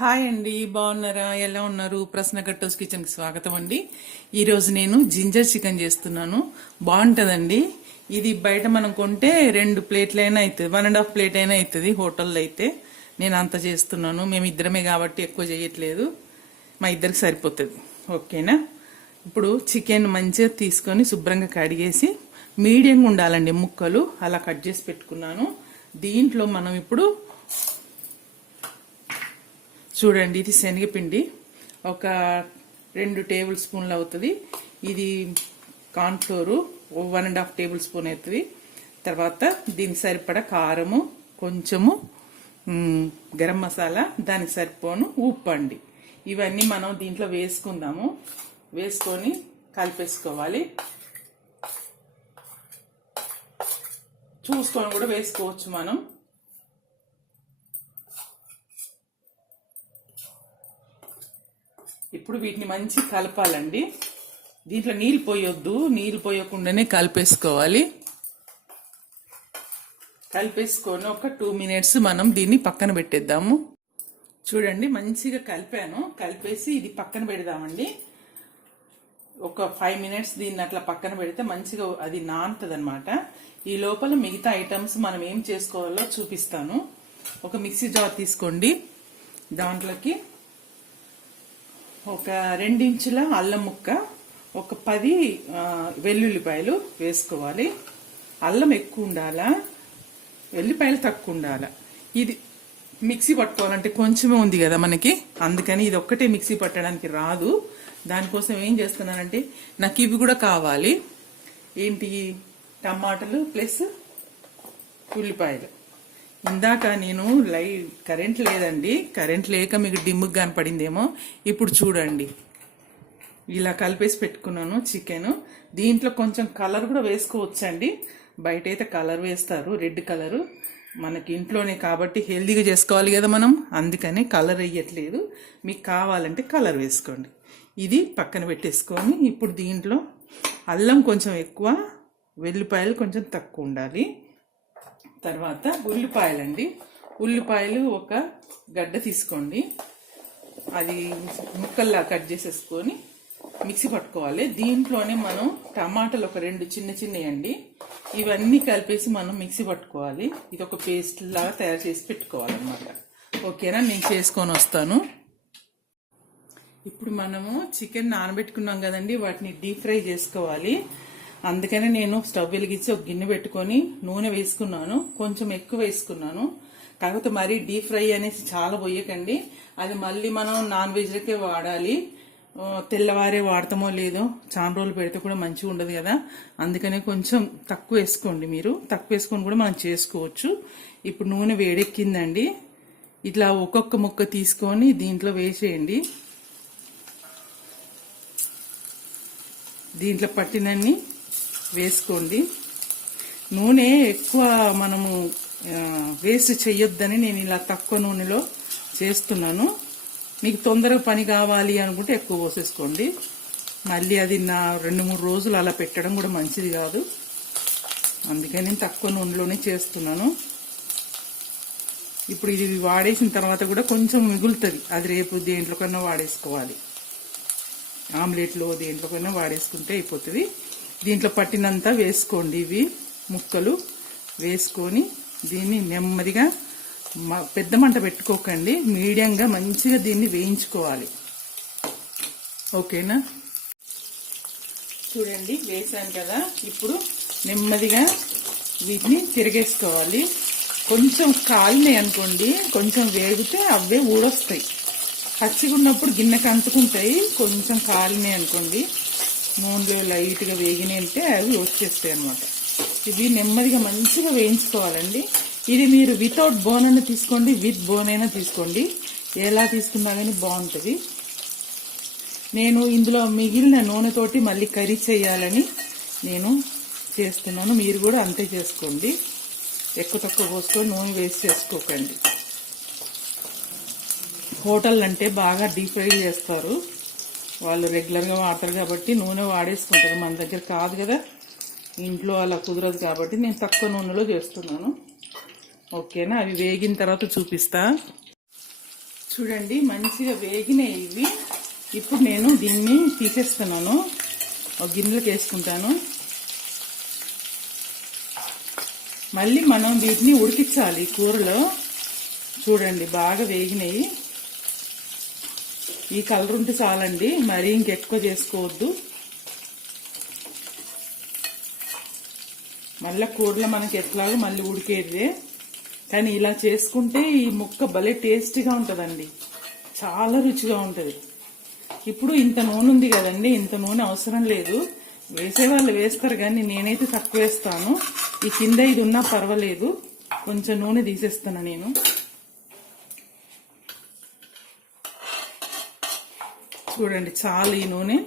Hi అండి బాగున్నారా? ఎలా ఉన్నారు? ప్రశ్న కట్టోస్ కిచెన్కి స్వాగతం అండి. ఈరోజు నేను జింజర్ చికెన్ చేస్తున్నాను. బాగుంటుందండి. ఇది బయట మనం కొంటే రెండు ప్లేట్లైనా అవుతుంది వన్ అండ్ హాఫ్ ప్లేట్ అయినా అవుతుంది హోటల్లో అయితే. నేను అంత చేస్తున్నాను. మేము ఇద్దరమే కాబట్టి ఎక్కువ చేయట్లేదు. మా ఇద్దరికి సరిపోతుంది. ఓకేనా? ఇప్పుడు చికెన్ మంచిగా తీసుకొని శుభ్రంగా కడిగేసి మీడియంగా ఉండాలండి ముక్కలు. అలా కట్ చేసి పెట్టుకున్నాను. దీంట్లో మనం ఇప్పుడు చూడండి ఇది శనగపిండి. ఒక రెండు టేబుల్ స్పూన్లు అవుతుంది. ఇది cornflour one and half tablespoon అవుతుంది. తర్వాత దీనికి సరిపడా కారము కొంచెము గరం మసాలా దానికి సరిపోను ఉప్పు అండి. ఇవన్నీ మనం దీంట్లో వేసుకుందాము. వేసుకొని కలిపేసుకోవాలి. చూసుకొని కూడా వేసుకోవచ్చు మనం. ఇప్పుడు వీటిని మంచి కలపాలండి. దీంట్లో నీళ్ళు పోయొద్దు. నీళ్ళు పోయకుండానే కలిపేసుకోవాలి. కలిపేసుకొని ఒక టూ మినిట్స్ మనం దీన్ని పక్కన పెట్టేద్దాము. చూడండి మంచిగా కలిపాను. కలిపేసి ఇది పక్కన పెడదామండి. ఒక ఫైవ్ మినిట్స్ దీన్ని అట్లా పక్కన పెడితే మంచిగా అది నానుతుంది అనమాట ఈ లోపల మిగతా ఐటమ్స్ మనం ఏం చేసుకోవాలో చూపిస్తాను. ఒక మిక్సీ జార్ తీసుకోండి దాంట్లోకి. ఒక రెండించుల అల్లం ముక్క ఒక పది వెల్లుల్లిపాయలు వేసుకోవాలి. అల్లం ఎక్కువ ఉండాలా? వెల్లిపాయలు తక్కువ ఉండాలా? ఇది మిక్సీ పట్టుకోవాలంటే కొంచెమే ఉంది కదా మనకి. అందుకని ఇది ఒక్కటే మిక్సీ పట్టడానికి రాదు. దానికోసం ఏం చేస్తున్నానంటే నాకు ఇవి కూడా కావాలి. ఏంటి? టమాటాలు ప్లస్ ఉల్లిపాయలు. ఇందాక నేను లై కరెంట్ లేదండి. కరెంట్ లేక మీకు డిమ్ముకు కనపడిందేమో. ఇప్పుడు చూడండి. ఇలా కలిపేసి పెట్టుకున్నాను చికెన్. దీంట్లో కొంచెం కలర్ కూడా వేసుకోవచ్చండి. బయట అయితే కలర్ వేస్తారు. Red colour. మనకి ఇంట్లోనే కాబట్టి హెల్దీగా చేసుకోవాలి కదా మనం. అందుకని కలర్ వేయట్లేదు. మీకు కావాలంటే కలర్ వేసుకోండి. ఇది పక్కన పెట్టేసుకొని ఇప్పుడు దీంట్లో అల్లం కొంచెం ఎక్కువ వెల్లిపాయలు కొంచెం తక్కువ ఉండాలి. తర్వాత ఉల్లిపాయలండి. ఉల్లిపాయలు ఒక గడ్డ తీసుకోండి. అది ముక్కల్లా కట్ చేసేసుకొని మిక్సీ పట్టుకోవాలి. దీంట్లోనే మనం టమాటాలు ఒక రెండు చిన్న చిన్నవి అండి ఇవన్నీ కలిపేసి మనం మిక్సీ పట్టుకోవాలి. ఇది ఒక పేస్ట్ లాగా తయారు చేసి పెట్టుకోవాలన్నమాట. ఓకేనా? నేను చేసుకొని వస్తాను. ఇప్పుడు మనము చికెన్ నానబెట్టుకున్నాం కదండి వాటిని డీప్ ఫ్రై చేసుకోవాలి. అందుకని నేను స్టవ్ వెలిగించి ఒక గిన్నె పెట్టుకొని నూనె వేసుకున్నాను. కొంచెం ఎక్కువ వేసుకున్నాను. కాకపోతే మరీ డీప్ ఫ్రై అనేసి చాలా పోయకండి. అది మళ్ళీ మనం నాన్ వెజ్లకే వాడాలి. తెల్లవారే వాడతామో లేదో చాలా రోజులు పెడితే కూడా మంచిగా ఉండదు కదా. అందుకనే కొంచెం తక్కువ వేసుకోండి మీరు. తక్కువ వేసుకొని కూడా మనం చేసుకోవచ్చు. ఇప్పుడు నూనె వేడెక్కిందండి. ఇట్లా ఒక్కొక్క ముక్క తీసుకొని దీంట్లో వేసేయండి. దీంట్లో పట్టినన్ని వేసుకోండి. నూనె ఎక్కువ మనము వేస్ట్ చెయ్యొద్దని నేను ఇలా తక్కువ నూనెలో చేస్తున్నాను. మీకు తొందరగా పని కావాలి అనుకుంటే ఎక్కువ పోసేసుకోండి. మళ్ళీ అది నా రెండు మూడు రోజులు అలా పెట్టడం కూడా మంచిది కాదు. అందుకే నేను తక్కువ నూనెలోనే చేస్తున్నాను. ఇప్పుడు ఇది వాడేసిన తర్వాత కూడా కొంచెం మిగులుతుంది. అది రేపు దేంట్లోకన్నా వాడేసుకోవాలి. ఆమ్లెట్లో దేంట్లోకైనా వాడేసుకుంటే అయిపోతుంది. దీంట్లో పట్టినంత వేసుకోండి ఇవి ముక్కలు. వేసుకొని దీన్ని నెమ్మదిగా మ- పెద్ద మంట పెట్టుకోకండి. మీడియంగా మంచిగా దీన్ని వేయించుకోవాలి. ఓకేనా? చూడండి వేసాను కదా. ఇప్పుడు నెమ్మదిగా వీటిని తిరిగేసుకోవాలి. కొంచెం కాలినాయి అనుకోండి కొంచెం వేగితే అవే ఊడొస్తాయి. పచ్చిగా ఉన్నప్పుడు గిన్నెకి అంటుకుంటాయి కొంచెం కాలినాయి అనుకోండి. నూనెలో లైట్గా వేగినంటే అవి వచ్చేస్తాయి అనమాట ఇవి నెమ్మదిగా మంచిగా వేయించుకోవాలండి. ఇది మీరు వితౌట్ బోన్ అయినా తీసుకోండి విత్ బోన్ అయినా తీసుకోండి. ఎలా తీసుకున్నా కానీ బాగుంటుంది. నేను ఇందులో మిగిలిన నూనెతోటి మళ్ళీ కర్రీ చేయాలని నేను చేస్తున్నాను. మీరు కూడా అంతే చేసుకోండి. ఎక్కువ తక్కువ పోసుకొని నూనె వేస్ట్ చేసుకోకండి. హోటల్ అంటే బాగా డీప్ ఫ్రై చేస్తారు. వాళ్ళు రెగ్యులర్గా వాడతారు కాబట్టి నూనె వాడేసుకుంటారు. మన దగ్గర కాదు కదా. ఇంట్లో అలా కుదరదు కాబట్టి నేను తక్కువ నూనెలో చేస్తున్నాను. ఓకేనా? అవి వేగిన తర్వాత చూపిస్తా. చూడండి మంచిగా వేగినాయి ఇవి. ఇప్పుడు నేను దీన్ని తీసేస్తున్నాను. ఒక గిన్నెలకు వేసుకుంటాను. మళ్ళీ మనం వీటిని ఉడికించాలి కూరలో. చూడండి బాగా వేగినాయి. ఈ కలర్ ఉంటే చాలండి మరీ ఇంకెక్కువ చేసుకోవద్దు. మళ్ళీ కూరలో మనకి ఎట్లాగో మళ్ళీ ఉడికేదే. కానీ ఇలా చేసుకుంటే ఈ ముక్క భలే టేస్టీగా ఉంటుందండి. చాలా రుచిగా ఉంటుంది. ఇప్పుడు ఇంత నూనె ఉంది కదండి ఇంత నూనె అవసరం లేదు. వేసే వాళ్ళు వేస్తారు కానీ నేనైతే తక్కువ వేస్తాను. ఈ కింద ఇది ఉన్నా పర్వాలేదు. కొంచెం నూనె తీసేస్తాను నేను. చూడండి చాలు ఈ నూనె.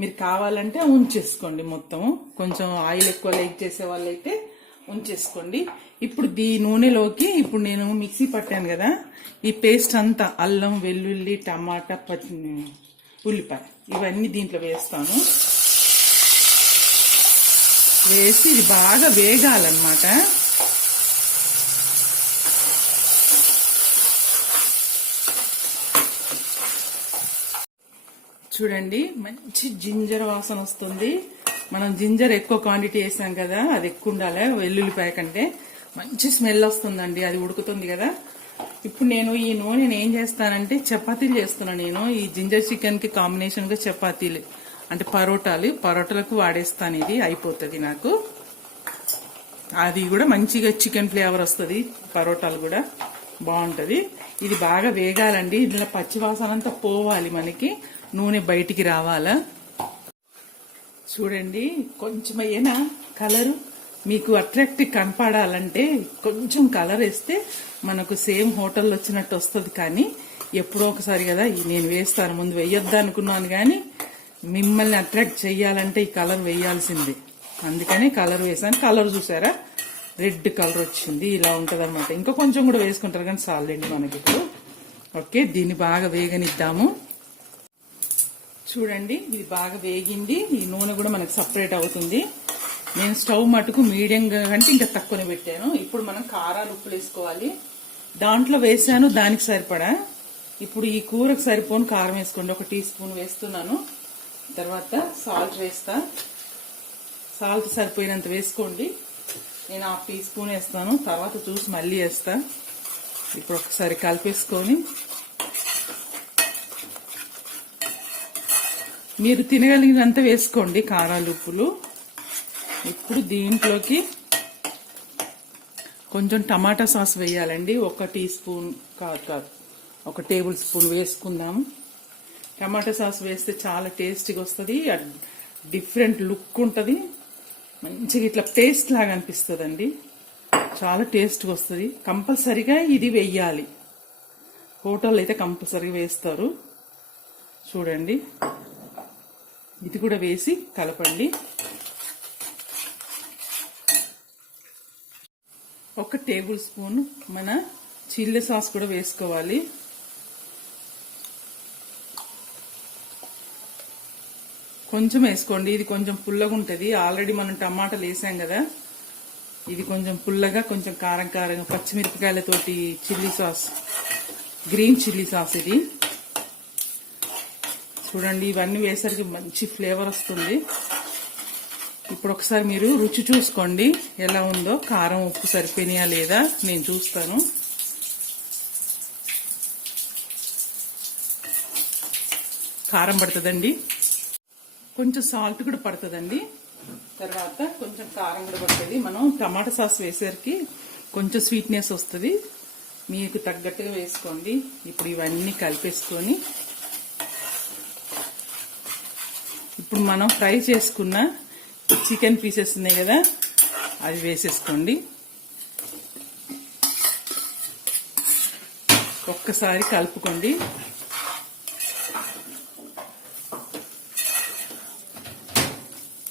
మీరు కావాలంటే ఉంచేసుకోండి మొత్తం. కొంచెం ఆయిల్ ఎక్కువ లైక్ చేసే వాళ్ళైతే ఉంచేసుకోండి. ఇప్పుడు దీ నూనెలోకి ఇప్పుడు నేను మిక్సీ పట్టాను కదా ఈ పేస్ట్ అంతా అల్లం వెల్లుల్లి టమాటా పచ్చి ఉల్లిపాయ ఇవన్నీ దీంట్లో వేస్తాను. వేసి ఇది బాగా వేగాలన్నమాట. చూడండి మంచి జింజర్ వాసన వస్తుంది. మనం జింజర్ ఎక్కువ క్వాంటిటీ వేసాం కదా అది ఎక్కువ ఉండాలి వెల్లుల్లిపాయ కంటే. మంచి స్మెల్ వస్తుందండి అది ఉడుకుతుంది కదా. ఇప్పుడు నేను ఈ నూనెని ఏం చేస్తానంటే చపాతీలు చేస్తున్నాను నేను. ఈ జింజర్ చికెన్కి కాంబినేషన్గా చపాతీలు అంటే పరోటాలు పరోటాలకు వాడేస్తాను ఇది అయిపోతుంది నాకు. అది కూడా మంచిగా చికెన్ ఫ్లేవర్ వస్తుంది పరోటాలు కూడా బాగుంటుంది. ఇది బాగా వేగాలండి ఇందులో పచ్చివాసన అంతా పోవాలి మనకి. నూనె బయటికి రావాలా? చూడండి కొంచెం అయినా మీకు అట్రాక్టివ్ కనపడాలంటే కొంచెం కలర్ వేస్తే మనకు సేమ్ హోటల్లో వచ్చినట్టు వస్తుంది కానీ ఎప్పుడో ఒకసారి కదా నేను వేస్తాను ముందు వేయొద్దు అనుకున్నాను కానీ మిమ్మల్ని అట్రాక్ట్ చేయాలంటే ఈ కలర్ వేయాల్సిందే. అందుకనే కలర్ వేసాను కలర్ చూసారా? రెడ్ కలర్ వచ్చింది ఇలా ఉంటుంది అనమాట ఇంకా కొంచెం కూడా వేసుకుంటారు కానీ చాలండి మనకి ఇప్పుడు. ఓకే దీన్ని బాగా వేగనిద్దాము. చూడండి ఇది బాగా వేగింది. ఈ నూనె కూడా మనకు సపరేట్ అవుతుంది. నేను స్టవ్ మటుకు మీడియంగా కంటే ఇంకా తక్కువనే పెట్టాను. ఇప్పుడు మనం కారాలు ఉప్పులు వేసుకోవాలి. దాంట్లో వేసాను దానికి సరిపడా. ఇప్పుడు ఈ కూరకు సరిపోను కారం వేసుకోండి. ఒక టీ స్పూన్ వేస్తున్నాను. తర్వాత సాల్ట్ వేస్తా. సాల్ట్ సరిపోయినంత వేసుకోండి. నేను హాఫ్ టీ స్పూన్ వేస్తాను. తర్వాత చూసి మళ్ళీ వేస్తా. ఇప్పుడు ఒకసారి కలిపేసుకొని మీరు తినగలిగినంత వేసుకోండి కారాలు ఉప్పులు. ఇప్పుడు దీంట్లోకి కొంచెం టమాటా సాస్ వేయాలండి. ఒక టీ స్పూన్ కాదు కాదు. ఒక టేబుల్ స్పూన్ వేసుకుందాము టమాటా సాస్ వేస్తే చాలా టేస్టీగా వస్తుంది. డిఫరెంట్ లుక్ ఉంటుంది. మంచిగా ఇట్లా పేస్ట్ లాగా అనిపిస్తుందండి. చాలా టేస్ట్గా వస్తుంది. కంపల్సరిగా ఇది వెయ్యాలి హోటల్ అయితే కంపల్సరీగా వేస్తారు. చూడండి. ఇది కూడా వేసి కలపండి. ఒక టేబుల్ స్పూన్ మన చిల్లీ సాస్ కూడా వేసుకోవాలి. కొంచెం వేసుకోండి. ఇది కొంచెం పుల్లగా ఉంటుంది. ఆల్రెడీ మనం టమాటాలు వేసాం కదా. ఇది కొంచెం పుల్లగా కొంచెం కారం కారంగా పచ్చిమిరపకాయలతోటి chilli sauce green chilli sauce ఇది. చూడండి ఇవన్నీ వేసరికి మంచి ఫ్లేవర్ వస్తుంది. ఇప్పుడు ఒకసారి మీరు రుచి చూసుకోండి ఎలా ఉందో. కారం ఉప్పు సరిపోయినాయా లేదా నేను చూస్తాను. కారం పడుతుందండి. కొంచెం సాల్ట్ కూడా పడుతుందండి. తర్వాత కొంచెం కారం కూడా పడుతుంది. మనం టమాటా సాస్ వేసేసరికి కొంచెం స్వీట్నెస్ వస్తుంది. మీకు తగ్గట్టుగా వేసుకోండి. ఇప్పుడు ఇవన్నీ కలిపేసుకొని ఇప్పుడు మనం ఫ్రై చేసుకున్న చికెన్ పీసెస్ ఉన్నాయి కదా అది వేసేసుకోండి. ఒక్కసారి కలుపుకోండి.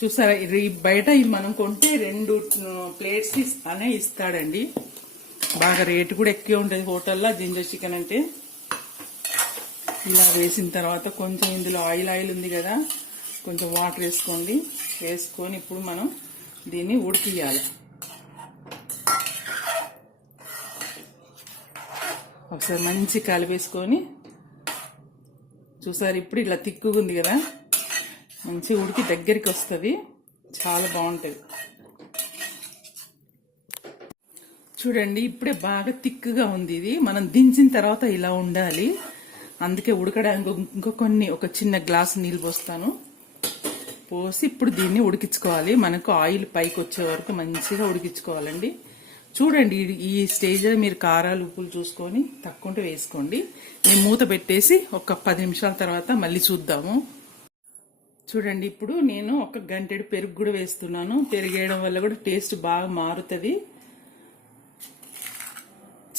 చూసారా బయట మనం కొంటే రెండు ప్లేట్స్ అనే ఇస్తాడండి. బాగా రేటు కూడా ఎక్కువ ఉంటుంది హోటల్లో జింజర్ చికెన్ అంటే. ఇలా వేసిన తర్వాత కొంచెం ఇందులో ఆయిల్ ఆయిల్ ఉంది కదా కొంచెం వాటర్ వేసుకోండి. వేసుకొని ఇప్పుడు మనం దీన్ని ఉడికియాలి ఒకసారి మంచి కలిపేసుకొని చూసారు ఇప్పుడు ఇలా తిక్కుగా ఉంది కదా? మంచి ఉడికి దగ్గరికి వస్తుంది. చాలా బాగుంటుంది. చూడండి ఇప్పుడే బాగా తిక్కుగా ఉంది ఇది. మనం దించిన తర్వాత ఇలా ఉండాలి. అందుకే ఉడకడానికి ఇంకో కొన్ని ఒక చిన్న గ్లాస్ నీళ్ళు పోస్తాను. పోసి ఇప్పుడు దీన్ని ఉడికించుకోవాలి. మనకు ఆయిల్ పైకి వచ్చే వరకు మంచిగా ఉడికించుకోవాలండి. చూడండి ఈ- స్టేజ్లో మీరు కారాలు ఉప్పులు చూసుకొని తక్కువ ఉంటే వేసుకోండి. నేను మూత పెట్టేసి ఒక పది నిమిషాల తర్వాత మళ్ళీ చూద్దాము. చూడండి ఇప్పుడు నేను ఒక గంటెడు పెరుగు కూడా వేస్తున్నాను. పెరిగేయడం వల్ల కూడా టేస్ట్ బాగా మారుతుంది.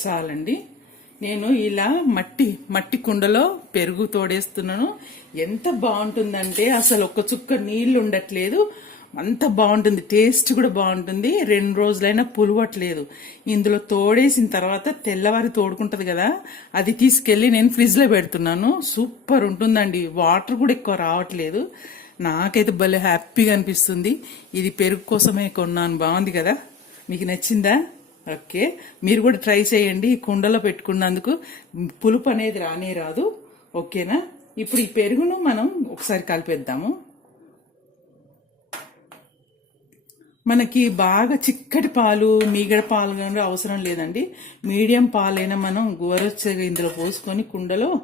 చాలండి. నేను ఇలా మట్టి మట్టి కుండలో పెరుగు తోడేస్తున్నాను. ఎంత బాగుంటుందంటే అసలు ఒక్క చుక్క నీళ్ళు ఉండట్లేదు. అంత బాగుంటుంది టేస్ట్ కూడా బాగుంటుంది. రెండు రోజులైనా పులవట్లేదు. ఇందులో తోడేసిన తర్వాత తెల్లవారి తోడుకుంటుంది కదా అది తీసుకెళ్ళి నేను ఫ్రిడ్జ్లో పెడుతున్నాను. సూపర్ ఉంటుందండి. వాటర్ కూడా ఎక్కువ రావట్లేదు. నాకైతే భలే హ్యాపీగా అనిపిస్తుంది. ఇది పెరుగు కోసమే కొన్నాను. బాగుంది కదా? మీకు నచ్చిందా? ఓకే. మీరు కూడా ట్రై చేయండి ఈ కుండలో పెట్టుకున్నందుకు. పులుపు అనేది రానే రాదు. ఓకేనా? ఇప్పుడు ఈ పెరుగును మనం ఒకసారి కలిపేద్దాము. మనకి బాగా చిక్కటి పాలు మీగడ పాలు కానీ అవసరం లేదండి. మీడియం పాలైనా మనం గోరొచ్చగా ఇందులో పోసుకొని కుండలో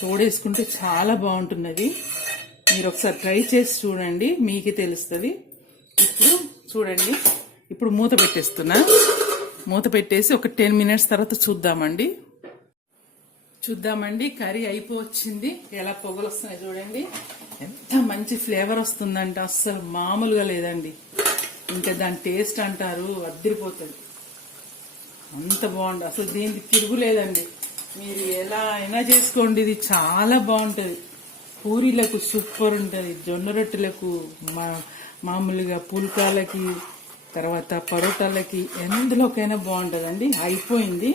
తోడేసుకుంటే చాలా బాగుంటున్నది. మీరు ఒకసారి ట్రై చేసి చూడండి. మీకే తెలుస్తుంది. ఇప్పుడు చూడండి. ఇప్పుడు మూత పెట్టేస్తున్నా. మూత పెట్టేసి ఒక టెన్ మినిట్స్ తర్వాత చూద్దామండి. చూద్దామండి కర్రీ అయిపోవచ్చింది. ఎలా పొగలు వస్తున్నాయి చూడండి. ఎంత మంచి ఫ్లేవర్ వస్తుందంటే. అస్సలు మామూలుగా లేదండి. ఇంకా దాని టేస్ట్ అంటారు అద్దరిపోతుంది. అంత బాగుంది. అసలు దీనికి తిరుగులేదండి. మీరు ఎలా అయినా చేసుకోండి. ఇది చాలా బాగుంటుంది. పూరీలకు సూపర్ ఉంటుంది. జొన్న రొట్టెలకు మా మామూలుగా పుల్కాలకి తర్వాత పరోటాలకి ఎందులోకైనా బాగుంటుందండి. అయిపోయింది.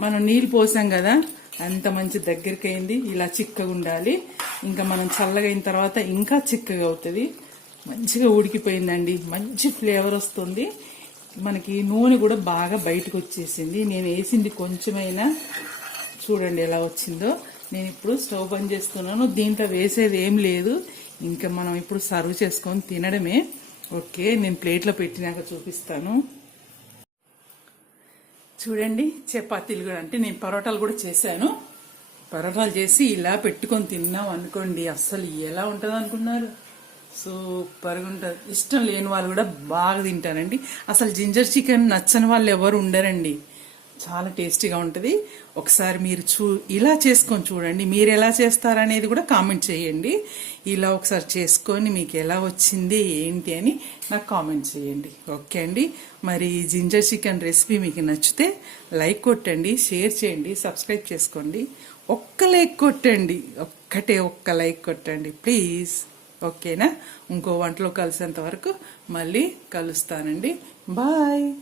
మనం నీళ్ళు పోసాం కదా అంత మంచి దగ్గరికి అయింది ఇలా చిక్కగా ఉండాలి. ఇంకా మనం చల్లగా అయిన తర్వాత ఇంకా చిక్కగా అవుతుంది. మంచిగా ఉడికిపోయిందండి. మంచి ఫ్లేవర్ వస్తుంది. మనకి నూనె కూడా బాగా బయటకు వచ్చేసింది నేను వేసింది కొంచెమైనా. చూడండి ఎలా వచ్చిందో. నేను ఇప్పుడు స్టవ్ బంద్ చేస్తున్నాను. దీంట్లో వేసేది ఏం లేదు. ఇంకా మనం ఇప్పుడు సర్వ్ చేసుకొని తినడమే. ఓకే నేను ప్లేట్లో పెట్టినాక చూపిస్తాను. చూడండి చపాతీలు కూడా అంటే నేను పరోటాలు కూడా చేశాను. పరోటాలు చేసి ఇలా పెట్టుకొని తిన్నాం అనుకోండి అస్సలు ఎలా ఉంటుంది అనుకున్నారు? సూపర్గా ఉంటుంది. ఇష్టం లేని వాళ్ళు కూడా బాగా తింటారండి. అసలు జింజర్ చికెన్ నచ్చని వాళ్ళు ఎవరు ఉండరండి. చాలా టేస్టీగా ఉంటుంది. ఒకసారి మీరు చూ ఇలా చేసుకొని చూడండి. మీరు ఎలా చేస్తారనేది కూడా కామెంట్ చేయండి. ఇలా ఒకసారి చేసుకొని మీకు ఎలా వచ్చింది ఏంటి అని నాకు కామెంట్ చేయండి. ఓకే అండి. మరి ఈ జింజర్ చికెన్ రెసిపీ మీకు నచ్చితే లైక్ కొట్టండి షేర్ చేయండి సబ్స్క్రైబ్ చేసుకోండి. ఒక్క లైక్ కొట్టండి. ఒక్కటే ఒక్క లైక్ కొట్టండి ప్లీజ్. ఓకేనా? ఇంకో వంటలో కలిసేంత వరకు మళ్ళీ కలుస్తానండి. బాయ్.